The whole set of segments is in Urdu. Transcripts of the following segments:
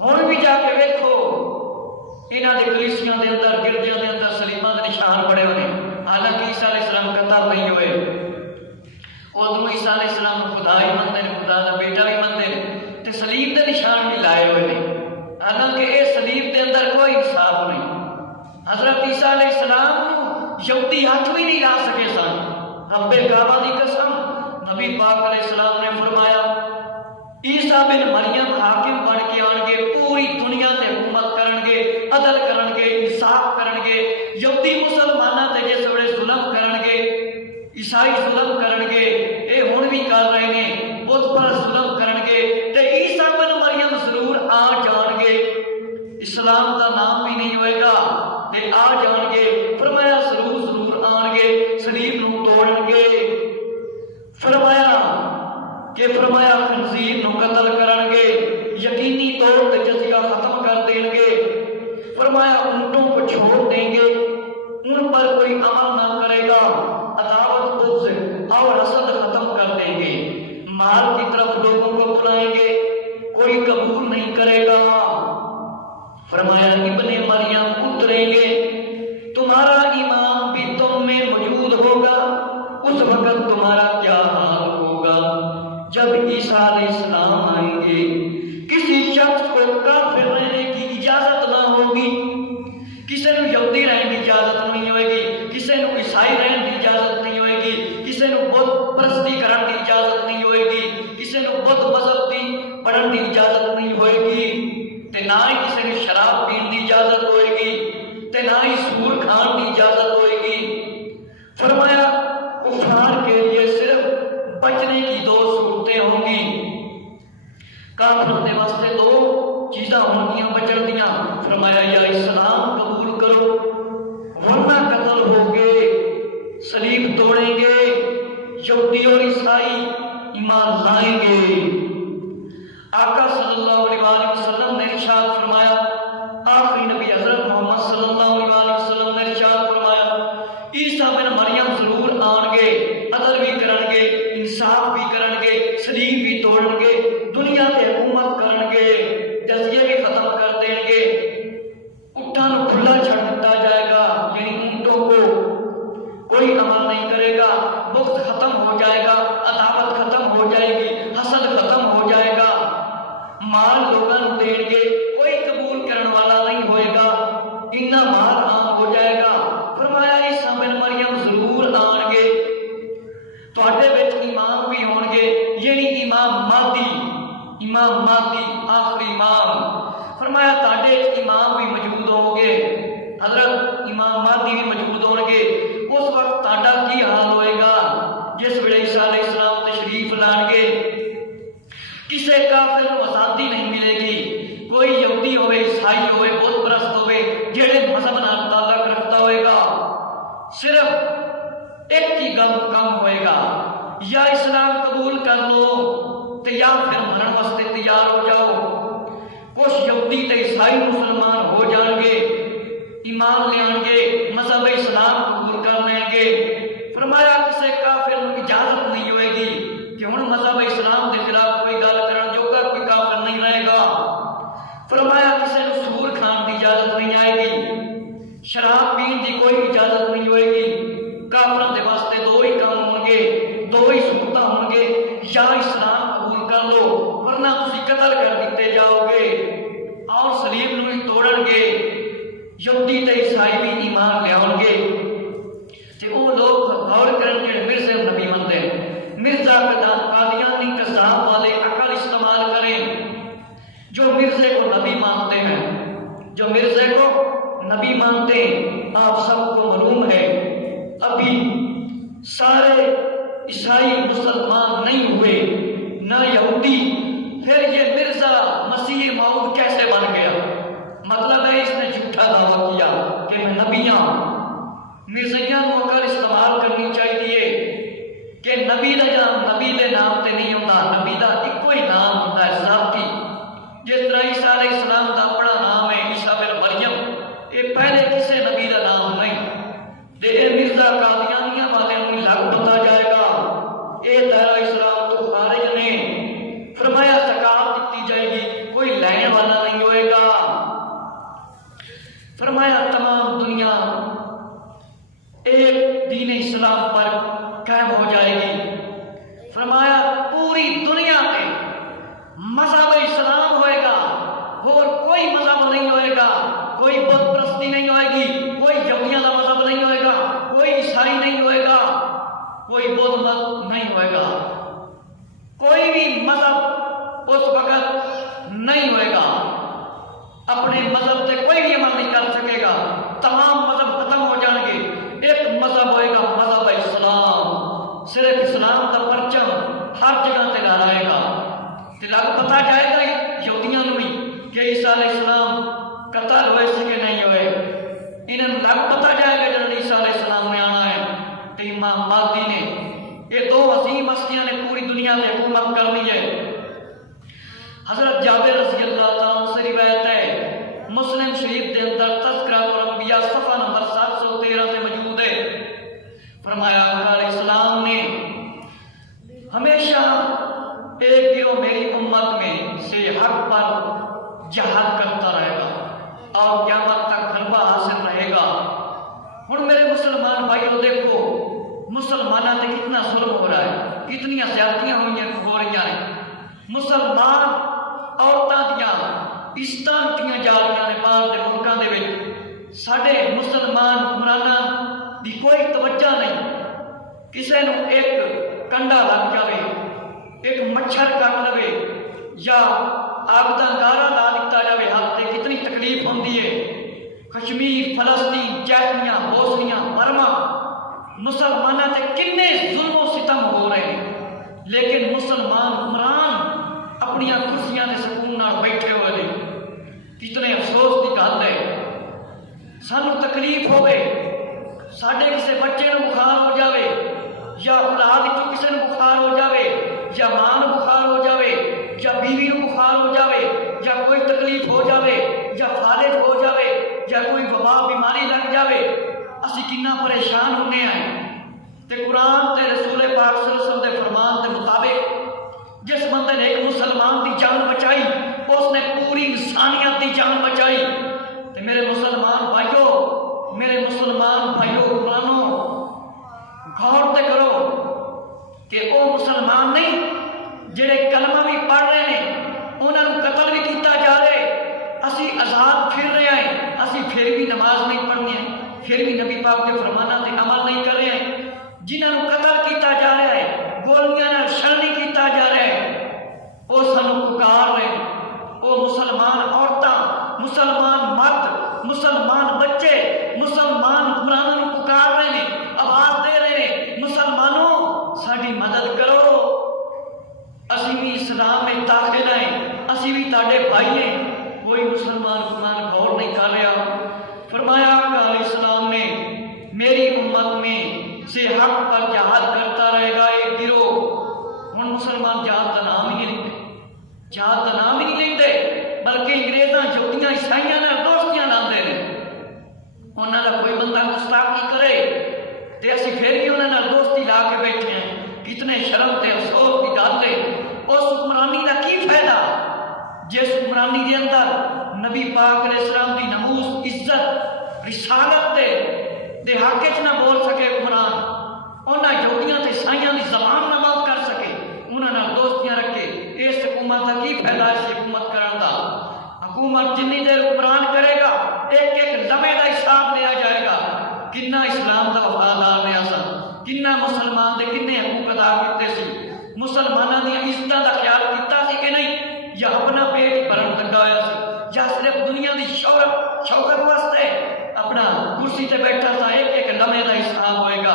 ہن بھی جا کے ویکھو انہاں دے کلیسیاں دے اندر گرجیاں دے اندر سلیماں دے نشان بڑے ہوئے، حالانکہ عیسیٰ علیہ السلام قتل نہیں ہوئے۔ ادھر عیسیٰ علیہ السلام خدا ہی منتے ہیں، خدا دا بیٹا بھی منتے ہیں، تے صلیب دے نشان بھی لائے ہوئے نے، حالانکہ اے صلیب دے اندر کوئی انصاف نہیں۔ حضرت عیسیٰ علیہ السلام نو یہودی ہاتھ بھی نہیں لا سکے سن۔ رب کعبہ دی قسم، نبی پاک علیہ السلام نے فرمایا عیسیٰ بن مریم حاکم بن کے آن گے، پوری دنیا تے حکومت کرن گے، عدل کرن گے، انصاف کرن گے۔ یہودی مسلماناں تے جس ویلے ظلم کرن گے، عیسائی ظلم کرن گے، اے ہن بھی کر رہے نے، بت پر ظلم کرن گے، تے عیسیٰ بن مریم ضرور آ جان گے، اسلام دا نام بھی نہیں ہوئے گا تے آ جان گے۔ فرمایا ضرور آن گے، صلیب نو توڑن گے۔ فرمایا خنزیر نو قتل کرن گے، یقینی طور تے جزیہ ختم کر دیں گے۔ فرمایا اونٹوں کو چھوڑ دیں گے، ان پر کوئی عمل نہ کرے گا، عداوت بغض اور حسد ختم کر دیں گے، مال کی طرف لوگوں کو بلائیں گے، کوئی قبول نہیں کرے گا۔ فرمایا ابن مریم اتریں گے، تمہارا امام بھی تم میں موجود ہوگا، اس وقت تمہارا کیا حال ہوگا جب عیسیٰ علیہ السلام آئیں گے۔ کسی شخص کو کافر رہنے کی اجازت نہ ہوگی، کسی نے یہودی رہنے کی اجازت نہیں ہوئے گی، کسی نے عیسائی رہنے کی اجازت نہیں ہوئے گی، کسی نے بت پرستی کرنے کی اجازت نہیں ہوئے گی، کسی نے بت مذہب کی پڑھنے کی اجازت نہیں ہوئے گی، تے نہ ہی کسی نے شراب پین کی اجازت ہوئے گی، تے نہ ہی سور کھان کی اجازت ہوئے گی۔ فرمایا کفار کے لیے صرف بچنے کی دو صورتیں ہوں گی، کافروں کے واسطے دو چیزاں ہوں گی بچن دیاں۔ فرمایا یا اسلام قبول کرو ورنہ قتل ہوگے، صلیب توڑیں گے، یہودی اور عیسائی ایمان لائیں گے۔ آقا صلی اللہ علیہ وآلہ وسلم نے ارشاد فرمایا، آخری نبی حضرت محمد صلی اللہ علیہ وآلہ وسلم نے ارشاد فرمایا عیسیٰ بن مریم ضرور آن گے، عدل بھی کرن گے، انصاف بھی کرن گے، صلیب بھی توڑن گے، دنیا تے حکومت کرن گے، جزیے بھی ختم کر دیں گے، اٹھاں نو کھلا چھڑ دیتا جائے گا، یعنی اونٹوں کو کوئی عمل نہیں کرے گا، بغض ختم ہو جائے گا، عداوت ختم ہو جائے گی، حسد ختم ہو جائے گا، مال لوگاں نو دیں گے، کوئی قبول کرن والا نہیں ہوئے گا، اتنا مال عام ہو جائے گا۔ فرمایا عیسیٰ بن مریم ضرور آن گے، تواڈے وچ امام بھی ہون گے، یعنی امام مہدی آخری امام۔ فرمایا تواڈے امام بھی موجود ہوں گے، حضرت امام مہدی بھی موجود ہون گے۔ اس وقت تواڈا کی حال ہوئے گا جس ویلے عیسیٰ علیہ السلام تشریف لان گے؟ کسے کافر کو آزادی نہیں ملے گی، کوئی یہودی ہوئے، عیسائی ہوئے، بت پرست ہوئے، جہڑے مذہب نال تعلق رکھتا ہوئے گا، صرف ایک ہی کم ہوئے گا، یا اسلام قبول کر لو تے یا پھر مرن واسطے تیار ہو جاؤ۔ کچھ یہودی تے عیسائی مسلمان ہو جان گے، ایمان لے آن گے، مذہب اسلام قبول کر لیں گے۔ فرمایا کسے کافر کو اجازت نہیں ہوئے گی کہ ہن مذہب اسلام کے خلاف کوئی گل کرن جوگا کوئی کافر نہیں رہے گا۔ فرمایا کسی نے سور کھان کی اجازت نہیں آئے گی، شراب پین کی کوئی اجازت نہیں ہوئے گی۔ کافروں کے واسطے دو ہی کام ہوں گے، دو ہی صورتیں ہوں گے، یا اسلام قبول کر لو ورنہ تسی قتل کر دیتے جاؤ گے، اور صلیب نو ہی توڑن گے، یہودی تے عیسائی بھی ایمان لے آؤ گے۔ تے وہ لوگ غور کرن جڑے مرزے نبی منتے ہیں، مرزا قادیانی قذاب والے عقل استعمال کریں، جو مرزے کو نبی مانتے ہیں، جو مرزے کو نبی مانتے ہیں۔ آپ سب کو معلوم ہے ابھی سارے عیسائی مسلمان نہیں ہوئے نہ یہودی، پھر یہ مرزا مسیح موعود کیسے بن گیا؟ مطلب ہے اس نے جھوٹا دعویٰ کیا کہ میں نبی ہوں۔ مرزیاں کو عقل استعمال کرنی چاہیے کہ نبی دے نام تے نہیں ہوتا، نبی دا ایک ہی نام ہوتا ہے ذاتی۔ جس طرح عیسیٰ علیہ السلام دا اپنا نام ہے عیسیٰ بن مریم، یہ پہلے کسی نبی دا نام نہیں، تے اے مرزا قادیانیہ والے نوں لگ پتا جائے گا، اے دائرہ اسلام تو خارج نے۔ فرمایا زکات دیتی جائے گی، کوئی لین والا نہیں ہوئے فرمایا تمام دنیا ایک دین اسلام پر قائم ہو جائے گی۔ فرمایا پوری دنیا پہ مذہب اسلام ہوئے گا، اور کوئی مذہب نہیں ہوئے گا، کوئی بت پرستی نہیں ہوئے گی، کوئی یہودیوں کا مذہب نہیں ہوئے گا، کوئی عیسائی نہیں ہوئے گا، کوئی بدھ مت نہیں ہوئے گا، کوئی بھی مذہب اس وقت نہیں ہوئے گا، اپنے مذہب سے کوئی بھی عمل نہیں کر سکے گا، تمام مذہب ختم ہو جائیں گے، ایک مذہب ہوئے گا، مذہب اسلام، صرف اسلام کا پرچم ہر جگہ تے لہرائے گا، تے لگ پتا جائے گا یہودیاں نوں بھی کہ عیسیٰ علیہ السلام قتل ہوئے سے کہ نہیں ہوئے، انہوں لگ پتا جائے گا جب عیسیٰ علیہ السلام نے آنا ہے، تے امام مہدی نے، یہ دو عظیم ہستیاں نے پوری دنیا میں حکومت کرنی ہے۔ حضرت جابر رضی اللہ تعالیٰ عنہ سے روایت ہے، مسلم شریف دے اندر تذکرۃ الانبیاء صفحہ نمبر 713 سے موجود ہے۔ فرمایا آقا علیہ السلام نے ہمیشہ ایک گروہ میری امت میں سے حق پر جہاد کرتا رہے گا اور قیامت تک غلبہ حاصل رہے گا۔ ہن میرے مسلمان بھائیوں دیکھو مسلمانوں سے کتنا ظلم ہو رہا ہے، کتنی زیادتیاں ہو رہی ہیں، مسلمان عورتاں دیاں عزتاں کیتیاں جا رہی ہیں باہر دے ملکاں دے وچ، ساڈے مسلمان حکمراناں دی کوئی توجہ نہیں، کسے نوں ایک کنڈا لگ جاوے، ایک مچھر کٹ لوے یا آگ دا گارا لا دتا جاوے ہاتھ تے کتنی تکلیف ہوندی ہے۔ کشمیر، فلسطین، چیچنیا، بوسنیا، برما، مسلمانوں تے کنے ظلم و ستم ہو رہے ہیں، لیکن مسلمان حکمران اپنی کرسیاں دے سکون نال بیٹھے ہوئے ہیں۔ کتنے افسوس کی گل ہے، سانو تکلیف ہوئے، ساڈے کسے بچے نوں بخار ہو جاوے یا اولاد چوں کسے نوں بخار ہو جاوے یا ماں نوں بخار ہو جاوے یا بیوی نوں بخار ہو جاوے یا کوئی تکلیف ہو جاوے یا فالج ہو جاوے یا کوئی وبا بیماری لگ جاوے، اسی کتنا پریشان ہونے ہیں۔ تے قرآن تے رسول پاک صلی اللہ علیہ وسلم دے فرمان دے مطابق جس بندے نے ایک مسلمان دی جان بچائی اس نے پوری انسانیت دی جان بچائی۔ تے میرے مسلمان بھائیوں، میرے مسلمان بھائیوں حکمرانوں، غور تے کرو کہ وہ مسلمان نہیں جڑے کلمہ بھی پڑھ رہے ہیں، انہوں نے قتل بھی کیتا جا رہے، اسی آزاد پھر رہے ہیں، اسی پھر بھی نماز نہیں پڑھنی ہے، پھر بھی نبی پاک کے فرمانہ تے عمل نہیں کر رہے ہیں، جنہوں نے قتل کیتا جا رہا ہے، گولیاں نال شرنی کیتا جا رہا ہے، وہ سانو پکار رہے ہیں، وہ مسلمان عورتاں، مسلمان مرد، مسلمان بچے، مسلمان حکمرانوں پکار رہے ہیں، آواز دے رہے ہیں، مسلمانوں ساری مدد کرو، اسی بھی اسلام میں داخل ہیں، اسی بھی تاڑے بھائی ہیں۔ کوئی مسلمان حکمران غور نہیں کر رہا۔ فرمایا آقا علیہ السلام نے میری امت میں سے حق پر جہاد کرتا رہے گا ایک گروہ۔ ہن مسلمان جہاد کا نام ہی نہیں لیتے، جہاد کا نام ہی نہیں لیتے، بلکہ انگریزاں یہودیاں عیسائیاں نال دوستیاں لاندے نے، انہاں دا کوئی بندہ گستاخی کرے تے اسی پھر بھی انہاں نال دوستی لا کے بیٹھے ہیں۔ کتنے شرم تے افسوس کی گل ہے، اس حکمرانی کا کی فائدہ جس حکمرانی کے اندر نبی پاک علیہ السلام کی نموز، عزت، رسالت دے حق وچ نہ بول سکے حکمران، انہاں یہودیاں تے عیسائیاں دی زبان نہ بات کر سکے، انہاں نال دوستیاں رکھے، اس حکومت کا کی فائدہ اس حکومت کرن دا؟ حکومت جنی دیر حکمران کرے گا ایک ایک لمحے کا حساب لیا جائے گا، کنا اسلام کا وفادار رہا سا، کنا مسلمان دے کنے حقوق ادا کیتے سی، مسلمانوں دی عزتاں دا خیال کیتا سی کہ نہیں، یا اپنا پیٹ بھرن لگایا سی، یا صرف دنیا دی شوکت واسطے اپنا کرسی تے بیٹھا تھا، ایک ایک لمحے کا حساب ہوئے گا۔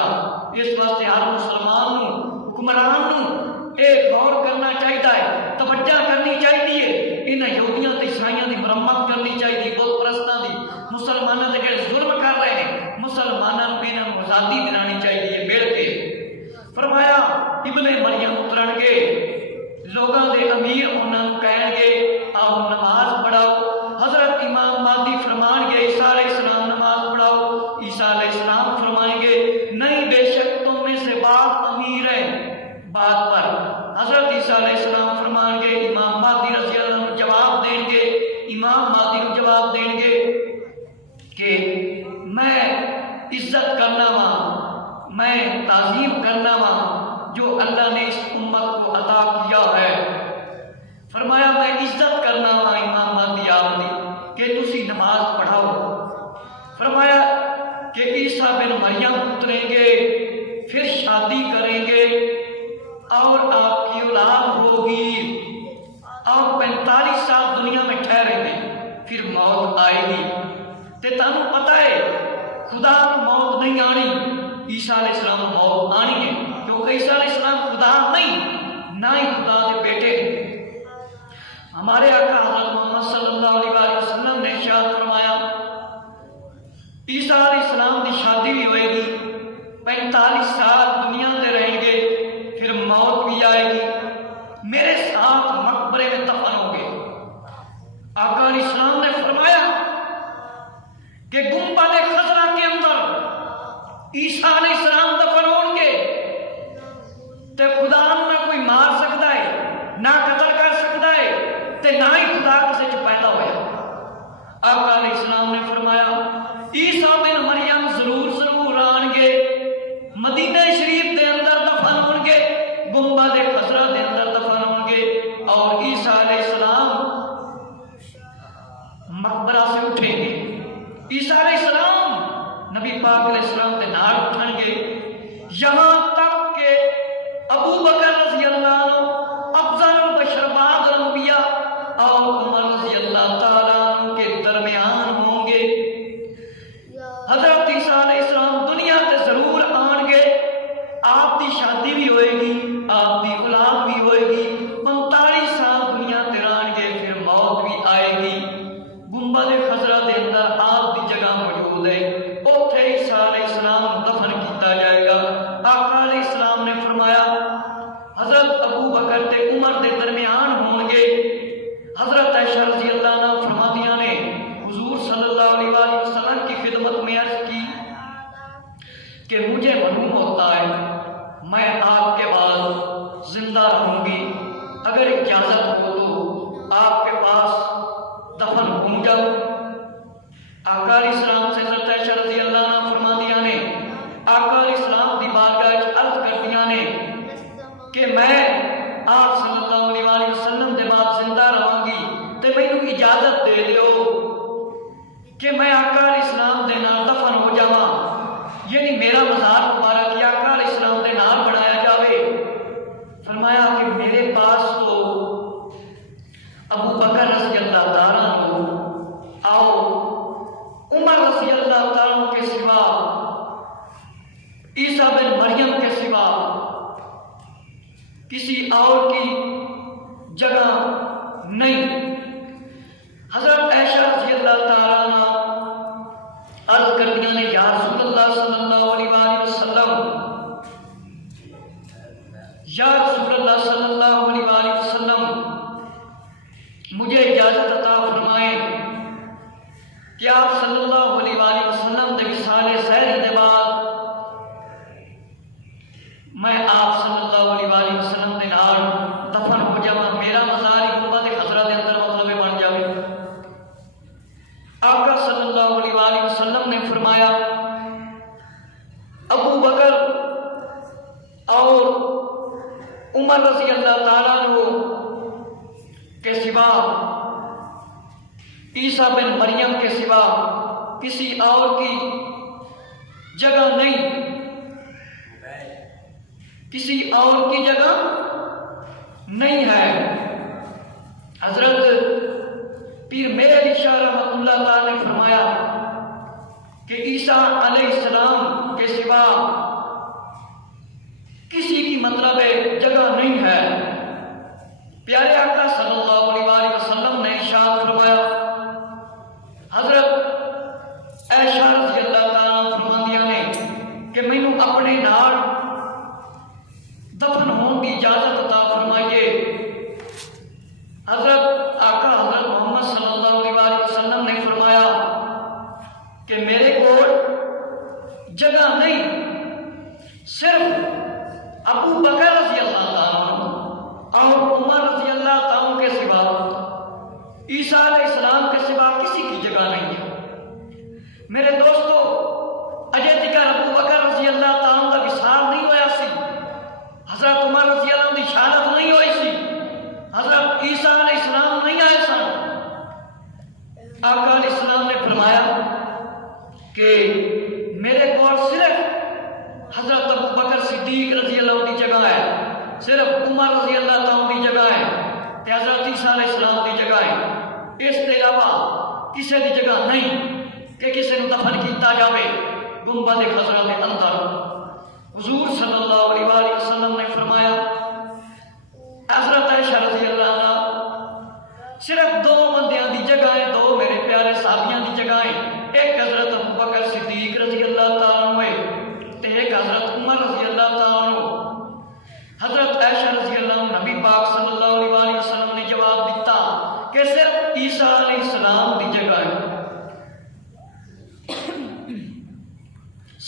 اس واسطے ہر مسلمان نوں، حکمران نوں اے غور کرنا چاہیے، توجہ کرنی چاہیے، انہاں یہودیاں تے عیسائیاں دی مرمت کرنی چاہیے، بت پرستاں دی، مسلمانوں تے جڑے ظلم کر رہے ہیں، مسلمانوں کو انہاں نوں آزادی دلانی چاہیے مل کے۔ فرمایا ابن مریم اترن گے، لوگاں دے امیر انہاں نوں کہن گے آؤ نماز پڑھاؤ، حضرت امام مہدی فرمان گے عیسیٰ علیہ السلام نماز پڑھاؤ، عیسیٰ علیہ السلام فرمائیں گے نہیں بے شک تم میں سے بعض امیر ہیں بات پر، حضرت عیسیٰ علیہ السلام فرمان گے امام مہدی رضی اللہ عنہ جواب دیں گے، امام مہدی کو جواب دیں گے موت آئے گی تے تانوں پتہ ہے خدا نوں موت نہیں آنی، عیسیٰ علیہ السلام موت آنی ہے، کیونکہ عیسیٰ علیہ السلام خدا نہیں، نہ ہی خدا دے بیٹے ہیں۔ ہمارے آقا حضرت محمد صلی اللہ علیہ وسلم نے ارشاد فرمایا عیسیٰ علیہ السلام کی شادی بھی ہوئے گی، 45 سال دنیا تے رہیں گے، پھر موت بھی آئے گی، میرے ساتھ مقبرے میں دفن ہوں گے۔ آقا علیہ السلام نے فرمایا کہ گنبد خضرا کے اندر عیسیٰ علیہ السلام دفن ہوں گے تے خدا نہ کوئی مار سکتا ہے، نہ قتل کر سکتا ہے تے نہ ہی خدا کسی چ پیدا ہویا۔ آقا علیہ السلام نے فرمایا عیسیٰ بن مریم ضرور آن گے، مدینہ شریف دے اندر دفن ہون گے، گنبد خضرا دے اندر دفن ہون گے، اور عیسیٰ علیہ السلام مقبرہ سے اٹھیں گے۔ عیسیٰ علیہ السلام نبی پاک علیہ السلام کے نال اٹھیں گے، یہاں تک کہ ابو بکر رضی اللہ عنہ افضل البشر بعد الانبیاء اور عمر رضی اللہ تعالیٰ عنہ کے درمیان ہوں گے۔ حضرت عیسیٰ علیہ السلام دنیا تے ضرور آن گے، آپ دی شادی بھی ہوئے گی، آپ دی اولاد بھی ہوئے گی، 45 سال دنیا تے رہن گے، پھر موت بھی آئے گی۔ گنبد خضرا دے اندر آپ دی جگہ موجود ہے، اوتھے عیسیٰ علیہ السلام دفن کیتا جائے گا۔ آقا علیہ السلام نے فرمایا حضرت ابو بکر تے عمر دے درمیان ہوں گے۔ حضرت عائشہ رضی اللہ عنہ فرماتیاں نے حضور صلی اللہ علیہ وآلہ وسلم کی خدمت میں عرض کی کہ مجھے معلوم ہوتا ہے میں آپ کے بعد زندہ رہوں گی، اگر اجازت ہو تو آپ کے پاس دفن ہو جاؤں۔ آقا علیہ السلام سے حضرت عائشہ رضی اللہ عنہ فرماتیاں نے آقا علیہ السلام دی بارگاہ عرض کردیاں نے کہ میں آپ صلی اللہ علیہ وآلہ وسلم دے بعد زندہ رہوں گی تے مینوں اجازت دے دیو کہ میں آقا علیہ السلام دے نال دفن ہو جاواں، یعنی میرا مزار مبارک یا آقا علیہ السلام دے نال بنایا جاوے۔ فرمایا کہ میرے پاس تو ابو بکر رضی اللہ تعالیٰ عنہ اور عمر رضی اللہ تعالیٰ عنہ کے سوا، عیسیٰ بن مریم کے سوا کسی اور کی جگہ نہیں۔ حضرت عائشہ رضی اللہ تعالیٰ عنہ عرض کردیاں نے یا رسول اللہ صلی اللہ علیہ وآلہ وسلم، یا رسول اللہ صلی اللہ علیہ وآلہ وسلم مجھے اجازت عطا فرمائیں کہ آپ صلی اللہ علیہ وآلہ وسلم دے وصال سحری دے بعد میں آپ صلی اللہ علیہ وآلہ وسلم دے نال دفن ہو جاواں، میرا مزار گنبد خضرا دے اندر مطلب بن جاوے۔ آقا صلی اللہ علیہ وآلہ وسلم نے فرمایا ابو بکر اور عمر رضی اللہ تعالیٰ عنہ کے سوا، عیسیٰ بن مریم کے سوا کسی اور کی جگہ نہیں، کسی اور کی جگہ نہیں ہے۔ حضرت پیر میرے علی شاہ رحمۃ اللہ تعالی نے فرمایا کہ عیسیٰ علیہ السلام کے سوا کسی کی مطلب جگہ نہیں ہے۔ پیارے آقا صلی اللہ علیہ وآلہ وسلم نے ارشاد فرمایا، حضرت عائشہ رضی اللہ تعالیٰ فرماندیاں نے کہ مینوں اپنے نال دفن ہونے کی اجازت عطا فرمائیے۔ حضرت آقا حضرت محمد صلی اللہ علیہ وآلہ وسلم نے فرمایا کہ میرے کو جگہ نہیں، صرف ابو بکر رضی اللہ تعالیٰ اور عمر رضی اللہ تعالیٰ کے سوا، عیسیٰ علیہ السلام کے سوا کسی کی جگہ نہیں ہے۔ میرے دوستو، اجے تک ابو بکر رضی اللہ تعالیٰ کا وصال نہیں ہوا سی، حضرت عمر رضی اللہ کی شہادت نہیں ہوئی سی، حضرت عیسیٰ علیہ السلام نہیں آئے سن۔ آقا علیہ السلام نے فرمایا کہ میرے کو صرف حضرت ابو بکر صدیق رضی اللہ کی جگہ ہے، صرف عمر رضی اللہ تعالیٰ کی جگہ ہے، حضرت عیسیٰ علیہ السلام کی جگہ ہے، اس کے علاوہ کسی کی جگہ نہیں کہ کسی کو دفن کیتا جاوے گنبد خضرا کے اندر۔ حضور صلی اللہ علیہ وآلہ وسلم نے فرمایا حضرت عائشہ رضی اللہ عنہ صرف دو بندیاں دی جگہیں، دو میرے پیارے صحابیاں دی جگہیں، ایک حضرت ابوبکر صدیق رضی اللہ تعالیٰ عنہ تے ایک حضرت عمر رضی اللہ تعالیٰ عنہ۔ حضرت عائشہ رضی اللہ عنہ نبی پاک صلی اللہ علیہ وآلہ وسلم نے جواب دیتا کہ صرف عیسیٰ علیہ السلام دی جگہ ہے،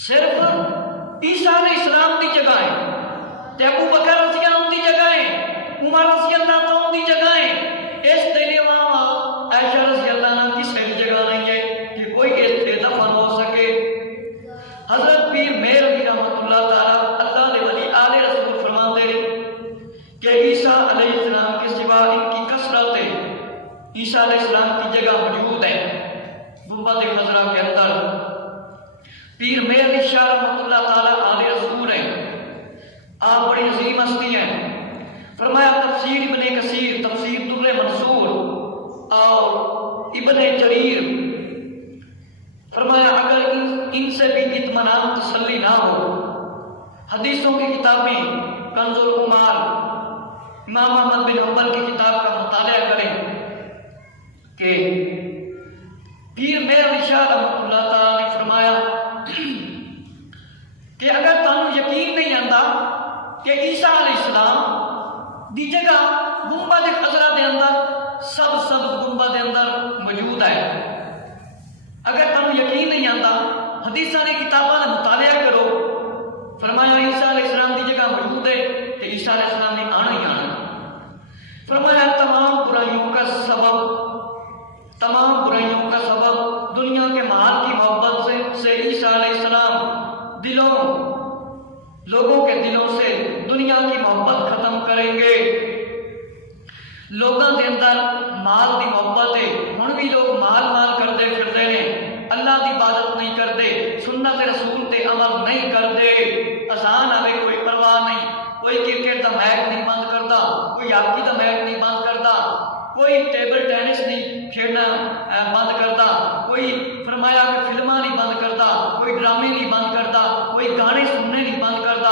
صرف عیسیٰ علیہ السلام دی جگہ ہے، تے ابو بکر رضی اللہ عنہ دی جگہ ہے، عمر رضی اللہ تعالیٰ دی جگہ ہے، اس دن امام عائشہ رضی اللہ عنہ کسی کی جگہ نہیں ہے کہ کوئی اتنے دفن ہو سکے۔ حضرت پیر میر علی رحمۃ اللہ تعالیٰ اللہ دے ولی آل رسول فرماتے ہیں کہ عیسیٰ علیہ السلام کے سوا ان کی کثرت ہے، عیسیٰ علیہ السلام کی جگہ موجود ہے گنبد خضرا کے اندر۔ پیر میر علی شاہ رحمۃ اللہ تعالیٰ آل رسول ہیں، آپ بڑی عظیم ہستی ہیں۔ فرمایا تفسیر ابن کثیر، تفسیر در منصور اور ابن جریر، فرمایا اگر ان سے بھی اطمینان تسلی نہ ہو، حدیثوں کی کتابیں کنز العمال امام احمد بن حنبل کی کتاب کا مطالعہ کریں کہ پیر میر علی شاہ رحمۃ اللہ تعالیٰ نے فرمایا کہ اگر تمہیں یقین نہیں آتا کہ عیسیٰ علیہ السلام دی جگہ گنبد خضرا دے اندر سب گنبد دے اندر موجود ہے، اگر تمہیں یقین نہیں آتا حدیثاں نے کتاباں کا مطالعہ کرو۔ فرمایا عیسیٰ علیہ السلام دی جگہ موجود ہے کہ عیسیٰ علیہ السلام نے آنا ہی آنا۔ فرمایا تمام برائیوں کا سبب دنیا کے مال کی محبت سے عیسیٰ علیہ السلام لوگوں کے دلوں سے دنیا کی محبت ختم کریں گے۔ لوگوں کے اندر مال دی محبت ہے، ہن بھی لوگ مال کرتے پھرتے ہیں، اللہ دی عبادت نہیں کرتے، سنت رسول تے عمل نہیں کرتے، اذان آوے کوئی پرواہ نہیں، کوئی کرکٹ دا میچ نہیں بند کرتا، کوئی ہاکی دا میچ نہیں بند کرتا، کوئی ٹیبل ٹینس نہیں کھیلنا بند کرتا، کوئی فرمایا کہ فلماں نہیں بند کرتا، کوئی ڈرامے نہیں بند کرتا، کوئی گانے سننے نہیں بند کرتا۔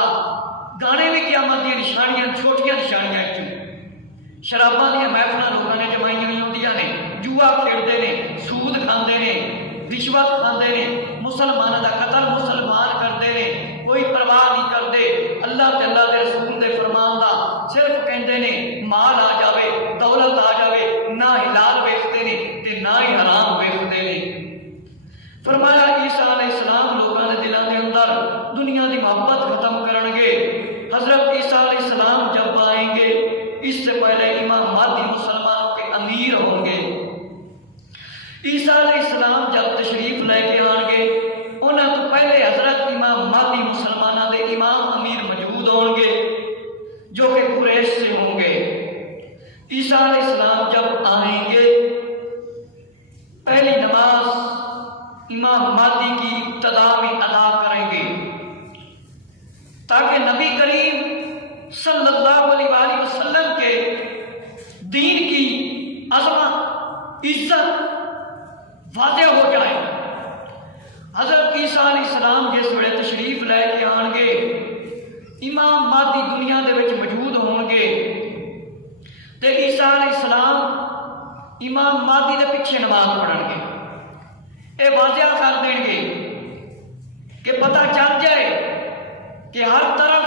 گانے بھی قیامت دی نشانیاں، چھوٹیاں نشانیاں کیوں؟ شراباں دیا محفلاں لوگوں نے جمائی ہوئی ہوندیاں نے، جوا کھیلتے ہیں، سود کھاندے نے، رشوت کھاندے نے، مسلمانوں دا قتل مسلمان کرتے ہیں، کوئی پرواہ نہیں کرتے اللہ تے اللہ دے رسول دے فرمان دا، صرف کہندے نے مال آ جاوے، دولت آ جاوے، نہ حلال ویکھتے نے تے نہ ہی حرام ویکھتے نے۔ فرمایا عیسیٰ علیہ السلام لوگوں کے دلوں کے اندر دنیا کی محبت ختم کرن گے۔ حضرت عیسیٰ علیہ السلام جب آئیں گے اس سے پہلے امام مہدی مسلمانوں کے امیر ہوں گے۔ عیسیٰ علیہ السلام جب تشریف لے کے آن گے انہوں تو پہلے حضرت امام مہدی مسلمانوں کے امام امیر موجود ہوں گے جو کہ قریش سے ہوں گے۔ عیسیٰ علیہ السلام جب آئیں گے پہلی نماز امام مہدی کی ابتدا میں ادا کریں گے تاکہ نبی کریم صلی اللہ علیہ وآلہ وسلم کے دین کی عظمت عزت واضح ہو جائے۔ حضرت عیسیٰ علیہ السلام جس ویلے تشریف لے کے آن گے امام مہدی دنیا دے وچ موجود ہون گے تے عیسیٰ علیہ السلام امام مہدی دے پیچھے نماز پڑھن گے۔ اے واضح کر دیں گے کہ پتہ چل جائے کہ ہر طرف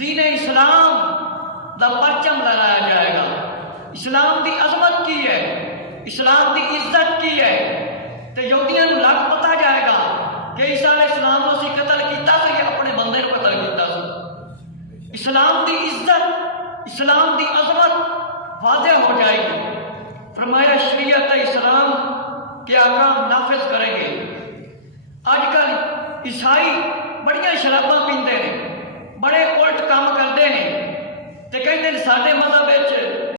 دین اسلام دا پرچم لہرایا جائے گا، اسلام دی عظمت کی ہے، اسلام دی عزت کی ہے، تے یہودیاں نوں لگ پتا جائے گا کہ عیسیٰ علیہ السلام نوں اسی قتل کیتا سی یا اپنے بندے نوں قتل کیتا سی۔ اسلام دی عزت، اسلام دی عظمت واضح ہو جائے گی۔ فرمایا شریعت اسلام کے احکام نافذ کریں گے۔ اج کل عیسائی بڑیاں شراباں پیندے نے، بڑے الٹ کام کرتے ہیں تے کہندے نے ساڈے مذہب وچ